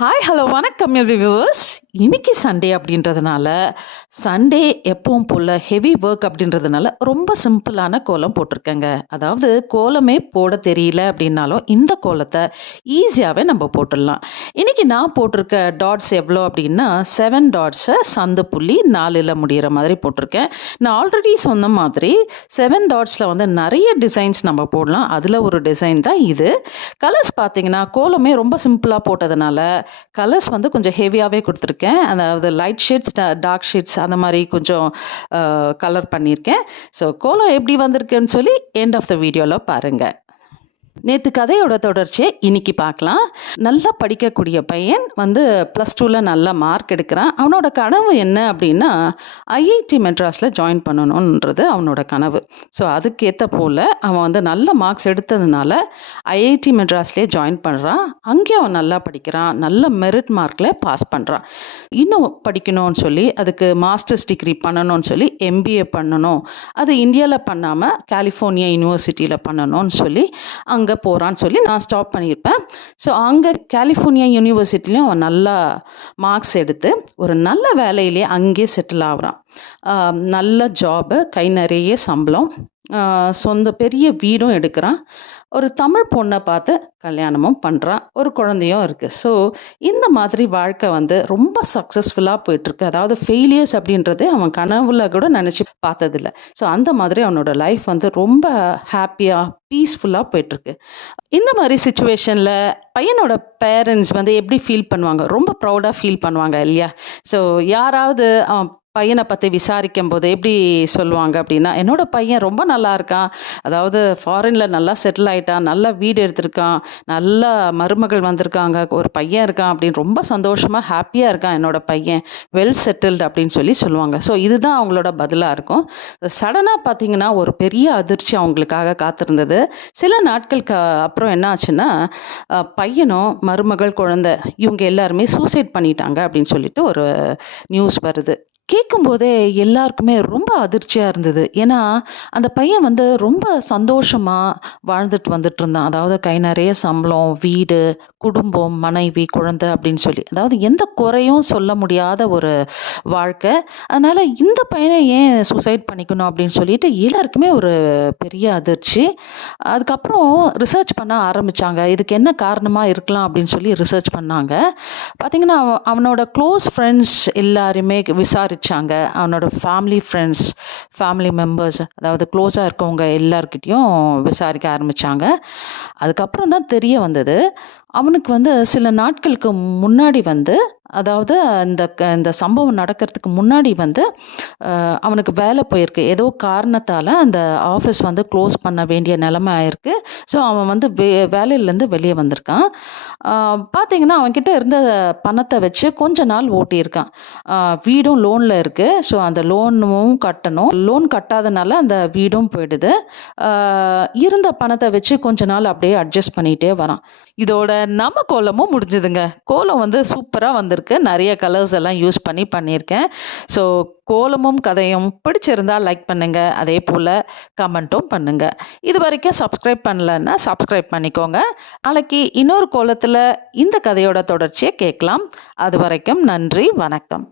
Hi hello வணக்கம் viewers இன்னைக்கு Sunday அப்படின்றதுனால சண்டே எப்பவும் போல் ஹெவி ஒர்க் அப்படின்றதுனால ரொம்ப சிம்பிளான கோலம் போட்டிருக்கேங்க. அதாவது கோலமே போட தெரியல அப்படின்னாலும் இந்த கோலத்தை ஈஸியாகவே நம்ம போட்டுடலாம். இன்னைக்கு நான் போட்டிருக்க டாட்ஸ் எவ்வளோ அப்படின்னா செவன் டாட்ஸை சந்து புள்ளி நாலில் முடிகிற மாதிரி போட்டிருக்கேன். நான் ஆல்ரெடி சொன்ன மாதிரி செவன் டாட்ஸில் வந்து நிறைய டிசைன்ஸ் நம்ம போடலாம். அதில் ஒரு டிசைன் தான் இது. கலர்ஸ் பார்த்தீங்கன்னா கோலமே ரொம்ப சிம்பிளாக போட்டதுனால கலர்ஸ் வந்து கொஞ்சம் ஹெவியாகவே கொடுத்துருக்கேன். அதாவது லைட் ஷேட்ஸ் டார்க் ஷேட்ஸ் அந்த மாதிரி கொஞ்சம் கலர் பண்ணியிருக்கேன். ஸோ கோலம் எப்படி வந்திருக்குன்னு சொல்லி எண்ட் ஆஃப் த வீடியோவில் பாருங்கள் நேற்று கதையோட தொடர்ச்சியை இன்னைக்கு பார்க்கலாம். நல்லா படிக்கக்கூடிய பையன் வந்து ப்ளஸ் டூவில் நல்லா மார்க் எடுக்கிறான். அவனோட கனவு என்ன அப்படின்னா ஐஐடி மெட்ராஸில் ஜாயின் பண்ணணுன்றது அவனோட கனவு. ஸோ அதுக்கேற்ற போல் அவன் வந்து நல்ல மார்க்ஸ் எடுத்ததுனால ஐஐடி மெட்ராஸ்லேயே ஜாயின் பண்ணுறான் அங்கேயும் அவன் நல்லா படிக்கிறான். நல்ல மெரிட் மார்க்கில் பாஸ் பண்ணுறான் இன்னும் படிக்கணும்னு சொல்லி அதுக்கு மாஸ்டர்ஸ் டிகிரி பண்ணணும்னு சொல்லி எம்பிஏ பண்ணணும். அது இந்தியாவில் பண்ணாமல் கலிஃபோர்னியா யூனிவர்சிட்டியில் பண்ணணும்னு சொல்லி அங்கே அங்கே போகிறான்னு சொல்லி நான் ஸ்டாப் பண்ணியிருப்பேன். ஸோ அங்கே கலிஃபோர்னியா யூனிவர்சிட்டிலையும் அவன் நல்லா மார்க்ஸ் எடுத்து ஒரு நல்ல வேலையிலே அங்கேயே செட்டில் ஆகுறான். நல்ல ஜாபு கை நிறைய சம்பளம் சொந்த பெரிய வீடும் எடுக்கிறான். ஒரு தமிழ் பொண்ணை பார்த்து கல்யாணமும் பண்ணுறான் ஒரு குழந்தையும் இருக்குது ஸோ இந்த மாதிரி வாழ்க்கை வந்து ரொம்ப சக்ஸஸ்ஃபுல்லாக போயிட்டுருக்கு. அதாவது ஃபெயிலியர்ஸ் அப்படின்றது அவன் கனவுல கூட நினச்சி பார்த்ததில்ல. ஸோ அந்த மாதிரி அவனோட லைஃப் வந்து ரொம்ப ஹாப்பியாக பீஸ்ஃபுல்லாக போயிட்டுருக்கு. இந்த மாதிரி சுச்சுவேஷனில் பையனோட பேரண்ட்ஸ் வந்து எப்படி ஃபீல் பண்ணுவாங்க? ரொம்ப ப்ரௌடாக ஃபீல் பண்ணுவாங்க இல்லையா? ஸோ யாராவது அவன் பையனை பற்றி விசாரிக்கும் போது எப்படி சொல்லுவாங்க அப்படின்னா என்னோட பையன் ரொம்ப நல்லா இருக்கான். அதாவது ஃபாரினில் நல்லா செட்டில் ஆயிட்டான். நல்லா வீடு எடுத்திருக்கான். நல்ல மருமகள் வந்திருக்காங்க. ஒரு பையன் இருக்கான் அப்படின்னு ரொம்ப சந்தோஷமாக ஹாப்பியாக இருக்கான் என்னோட பையன். வெல் செட்டில்டு அப்படின்னு சொல்லி சொல்லுவாங்க. ஸோ இதுதான் அவங்களோட பதிலாக இருக்கும். சடனாக பார்த்தீங்கன்னா ஒரு பெரிய அதிர்ச்சி அவங்களுக்காக காத்திருந்தது. சில நாட்களுக்கு அப்புறம் என்ன ஆச்சுன்னா பையனும் மருமகள் குழந்தை இவங்க எல்லாருமே சூசைட் பண்ணிட்டாங்க அப்படின்னு சொல்லிட்டு ஒரு நியூஸ் வருது. கேட்கும்போதே எல்லாருக்குமே ரொம்ப அதிர்ச்சியாக இருந்தது. ஏன்னா அந்த பையன் வந்து ரொம்ப சந்தோஷமாக வாழ்ந்துட்டு வந்துட்டு இருந்தான். அதாவது கை நிறைய சம்பளம் வீடு குடும்பம் மனைவி குழந்தை அப்படின்னு சொல்லி. அதாவது எந்த குறையும் சொல்ல முடியாத ஒரு வாழ்க்கை. அதனால் இந்த பையனை ஏன் சூசைட் பண்ணிக்கணும் அப்படின்னு சொல்லிட்டு எல்லாருக்குமே ஒரு பெரிய அதிர்ச்சி. அதுக்கப்புறம் ரிசர்ச் பண்ண ஆரம்பித்தாங்க இதுக்கு என்ன காரணமாக இருக்கலாம் அப்படின்னு சொல்லி ரிசர்ச் பண்ணாங்க. பார்த்தீங்கன்னா அவ- அவனோட க்ளோஸ் ஃப்ரெண்ட்ஸ் எல்லாருமே விசாரித்தாங்க அவனோட ஃபேமிலி ஃப்ரெண்ட்ஸ் ஃபேமிலி மெம்பர்ஸ் அதாவது க்ளோஸாக இருக்கவங்க எல்லார்கிட்டேயும் விசாரிக்க ஆரம்பித்தாங்க அதுக்கப்புறம் தான் தெரிய வந்தது. அவனுக்கு வந்து சில நாட்களுக்கு முன்னாடி வந்து அதாவது இந்த க- இந்த சம்பவம் நடக்கிறதுக்கு முன்னாடி வந்து அவனுக்கு வேலை போயிருக்கு. ஏதோ காரணத்தால் அந்த ஆஃபீஸ் வந்து க்ளோஸ் பண்ண வேண்டிய நிலமை ஆயிருக்கு. ஸோ அவன் வந்து வே வேலையிலேருந்து வெளியே வந்திருக்கான். பார்த்தீங்கன்னா அவன்கிட்ட இருந்த பணத்தை வச்சு கொஞ்ச நாள் ஓட்டியிருக்கான். வீடும் லோனில் இருக்குது ஸோ அந்த லோனும் கட்டணும். லோன் கட்டாதனால அந்த வீடும் போயிடுது. இருந்த பணத்தை வச்சு கொஞ்ச நாள் அப்படியே அட்ஜஸ்ட் பண்ணிகிட்டே வரான். இதோட நம்ம கோலமும் முடிஞ்சுதுங்க. கோலம் வந்து சூப்பராக வந்திருக்கு நிறைய கலர்ஸ் எல்லாம் யூஸ் பண்ணி பண்ணியிருக்கேன். ஸோ கோலமும் கதையும் பிடிச்சிருந்தால் லைக் பண்ணுங்கள் அதே போல் கமெண்ட்டும் பண்ணுங்கள் இது வரைக்கும் சப்ஸ்கிரைப் பண்ணலன்னா சப்ஸ்கிரைப் பண்ணிக்கோங்க. நாளைக்கு இன்னொரு கோலத்தில் இந்த கதையோட தொடர்ச்சியை கேட்கலாம். அது வரைக்கும் நன்றி வணக்கம்.